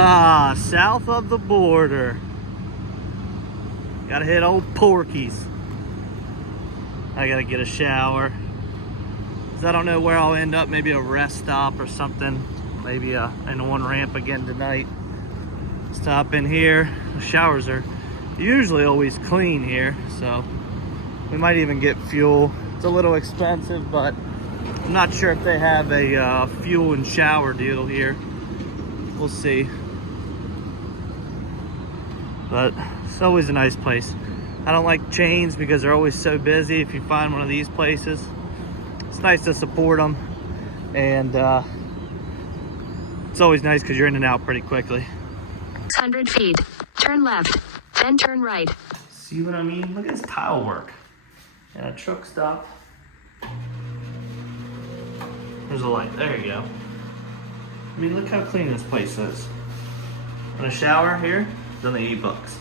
Ah, south of the border. Gotta hit old Porky's. I gotta get a shower. 'Cause I don't know where I'll end up. Maybe a rest stop or something. Maybe an on-ramp again tonight. Stop in here. The showers are usually always clean here, so we might even get fuel. It's a little expensive, but I'm not sure if they have a fuel and shower deal here. We'll see. But it's always a nice place. I don't like chains because they're always so busy. If you find one of these places, it's nice to support them. And it's always nice because you're in and out pretty quickly. 600 feet. Turn left, then turn right. See what I mean? Look at this tile work. And a truck stop. There's a light. There you go. I mean, look how clean this place is. And a shower here, it's only $8.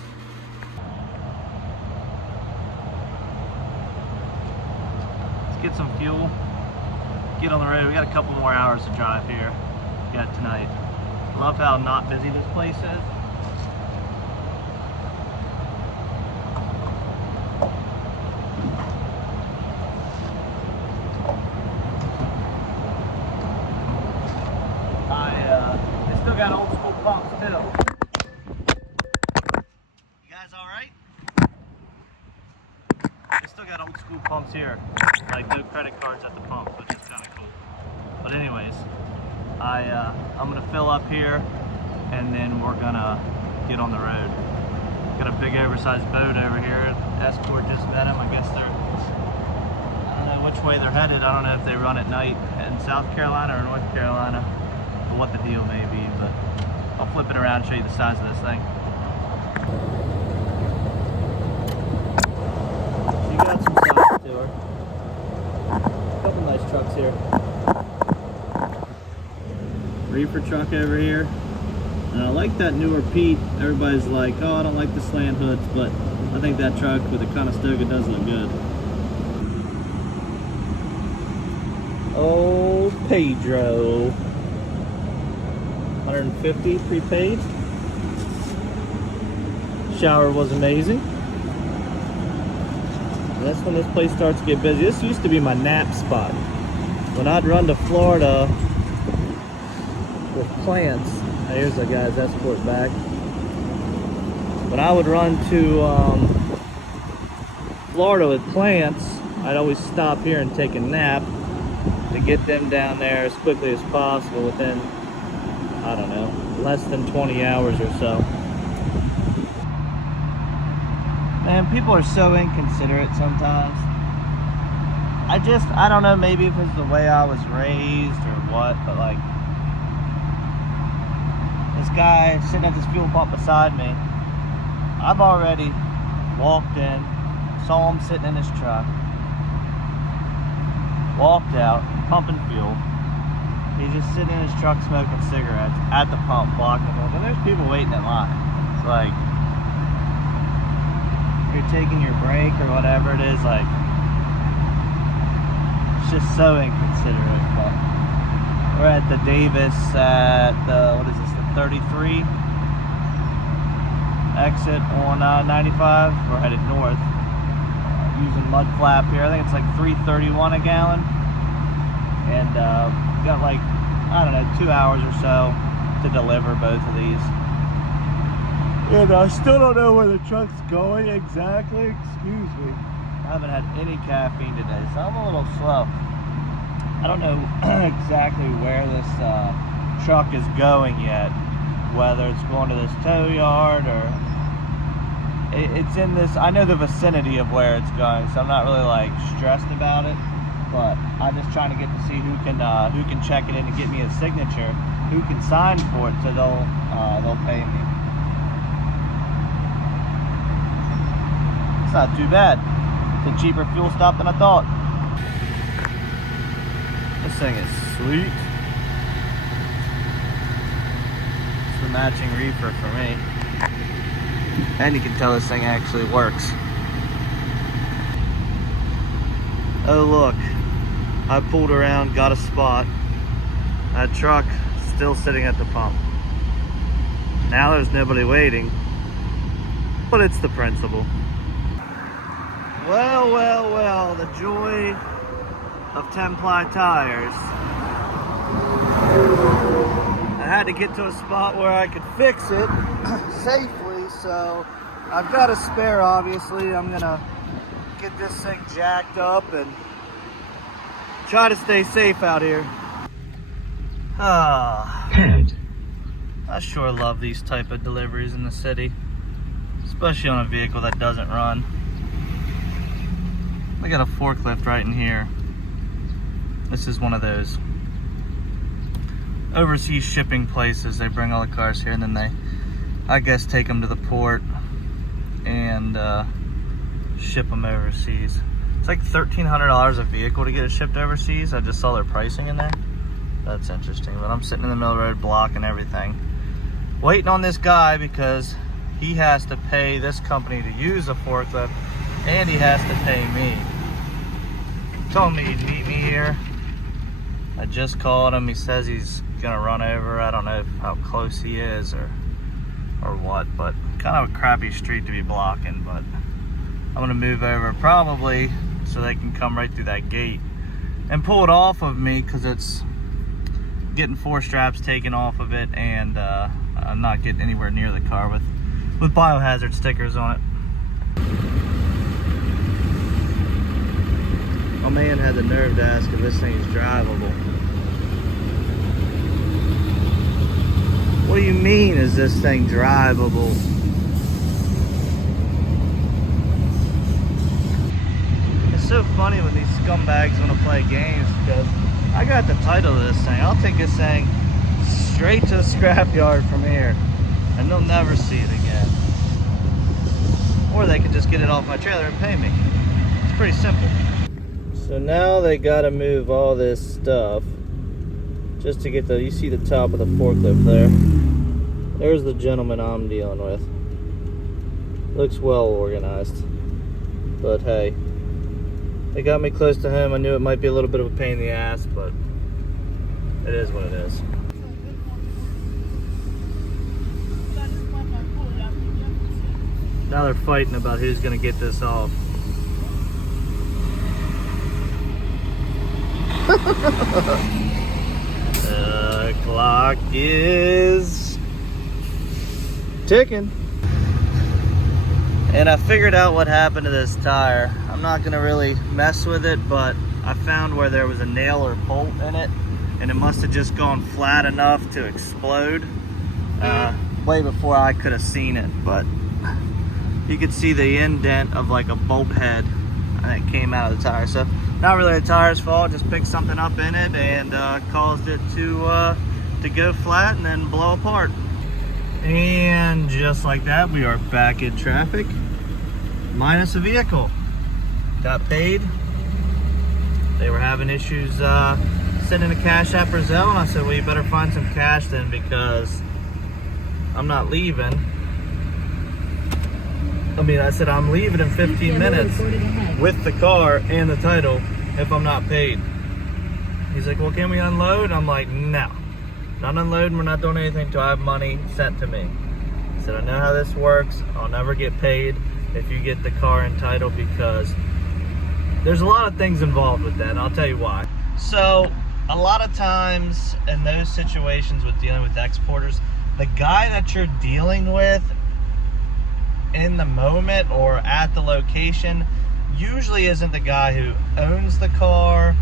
Let's get some fuel. Get on the road. We got a couple more hours to drive here yet tonight. Love how not busy this place is. They still got old school pumps too. You guys all right? They still got old school pumps here. Like no credit cards at the pump, which is kind of cool. But anyways, I'm gonna fill up here and then we're gonna get on the road. Got a big oversized boat over here. Escort just met them. I guess I don't know which way they're headed. I don't know if they run at night in South Carolina or North Carolina, or what the deal may be, but I'll flip it around and show you the size of this thing. She got some size to her. A couple nice trucks here. Reefer truck over here. And I like that newer Pete. Everybody's like, oh, I don't like the slant hoods, but I think that truck with the Conestoga does look good. Oh, Pedro. 150 prepaid. Shower was amazing. And that's when this place starts to get busy. This used to be my nap spot. When I'd run to Florida with plants, here's a guy's escort back. When I would run to Florida with plants, I'd always stop here and take a nap to get them down there as quickly as possible within, I don't know, less than 20 hours or so. Man, people are so inconsiderate sometimes. I don't know, maybe if it's the way I was raised or what, but like, this guy sitting at this fuel pump beside me, I've already walked in, saw him sitting in his truck, walked out, pumping fuel. He's just sitting in his truck smoking cigarettes at the pump, blocking them. And there's people waiting in line. It's like, you're taking your break or whatever it is, like, it's just so inconsiderate. But we're at the Davis at the, what is this, the 33 exit on 95. We're headed north using mud flap here. I think it's like $3.31 a gallon. And got like, I don't know, 2 hours or so to deliver both of these. And I still don't know where the truck's going exactly. Excuse me. I haven't had any caffeine today, so I'm a little slow. I don't know exactly where this truck is going yet. Whether it's going to this tow yard or it's in this, I know the vicinity of where it's going, so I'm not really like stressed about it. But I'm just trying to get to see who can check it in and get me a signature, who can sign for it, so they'll pay me. It's not too bad. It's a cheaper fuel stop than I thought. This thing is sweet. It's the matching reefer for me. And you can tell this thing actually works. Oh look, I pulled around, got a spot. That truck still sitting at the pump. Now there's nobody waiting, but it's the principle. Well, well, well, the joy of 10-ply tires. I had to get to a spot where I could fix it safely, so I've got a spare, obviously. I'm gonna get this thing jacked up and try to stay safe out here. I sure love these type of deliveries in the city, especially on a vehicle that doesn't run. I got a forklift right in here. This is one of those overseas shipping places. They bring all the cars here and then they, I guess, take them to the port and ship them overseas. It's like $1,300 a vehicle to get it shipped overseas. I just saw their pricing in there. That's interesting, but I'm sitting in the middle of the road blocking everything, waiting on this guy because he has to pay this company to use a forklift and he has to pay me. He told me he'd meet me here. I just called him. He says he's gonna run over. I don't know how close he is or what, but kind of a crappy street to be blocking, but I'm gonna move over probably so they can come right through that gate and pull it off of me because it's getting 4 straps taken off of it, and I'm not getting anywhere near the car with biohazard stickers on it. My man had the nerve to ask if this thing is drivable. What do you mean, is this thing drivable? It's so funny when these scumbags want to play games because I got the title of this thing. I'll take this thing straight to the scrapyard from here and they'll never see it again. Or they can just get it off my trailer and pay me. It's pretty simple. So now they gotta move all this stuff just to get the, you see the top of the forklift there. There's the gentleman I'm dealing with. Looks well organized. But hey, they got me close to home. I knew it might be a little bit of a pain in the ass, but it is what it is. Now they're fighting about who's gonna get this off. The clock is ticking. And I figured out what happened to this tire. I'm not gonna really mess with it, but I found where there was a nail or bolt in it, and it must have just gone flat enough to explode way before I could have seen it. But you could see the indent of like a bolt head that came out of the tire. So not really the tire's fault, just picked something up in it and caused it to go flat and then blow apart. And just like that, we are back in traffic, minus a vehicle. Got paid. They were having issues sending the cash at Brazil, and I said, well, you better find some cash then, because I'm not leaving. I said, I'm leaving in 15 minutes with the car and the title if I'm not paid. He's like, well, can we unload? I'm like, no. Not unloading, we're not doing anything until I have money sent to me. I said, I know how this works. I'll never get paid if you get the car and title, because there's a lot of things involved with that, and I'll tell you why. So, a lot of times in those situations with dealing with exporters, the guy that you're dealing with in the moment or at the location usually isn't the guy who owns the car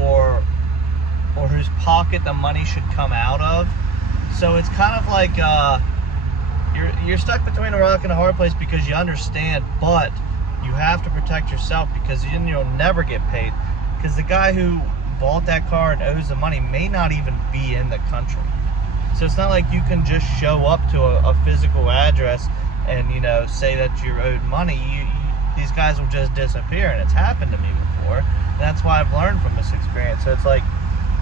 or whose pocket the money should come out of. So it's kind of like you're stuck between a rock and a hard place, because you understand, but you have to protect yourself, because then you'll never get paid, because the guy who bought that car and owes the money may not even be in the country. So it's not like you can just show up to a physical address and, you know, say that you're owed money. These guys will just disappear, and it's happened to me before. And that's why I've learned from this experience. So it's like,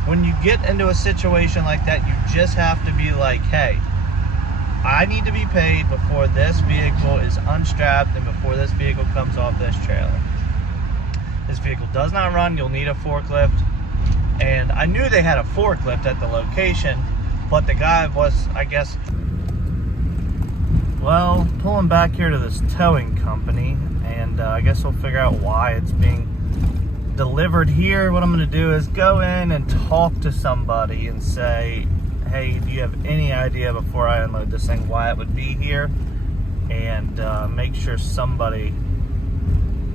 when you get into a situation like that, you just have to be like, hey, I need to be paid before this vehicle is unstrapped and before this vehicle comes off this trailer. This vehicle does not run, you'll need a forklift. And I knew they had a forklift at the location, but the guy was, I guess, Well, pulling back here to this towing company, and I guess we'll figure out why it's being delivered here. What I'm going to do is go in and talk to somebody and say, hey, do you have any idea before I unload this thing why it would be here? And make sure somebody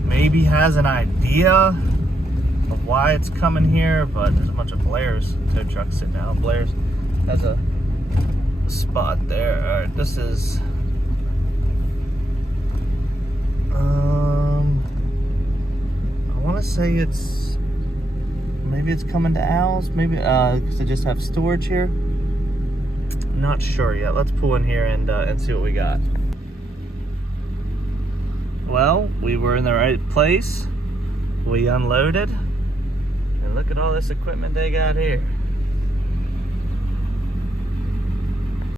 maybe has an idea of why it's coming here. But there's a bunch of Blair's tow trucks sitting out. Blair's has a spot there. All right, this is I want to say maybe it's coming to Al's, maybe because they just have storage here. Not sure yet. Let's pull in here and see what we got. Well, we were in the right place. We unloaded, and look at all this equipment they got here.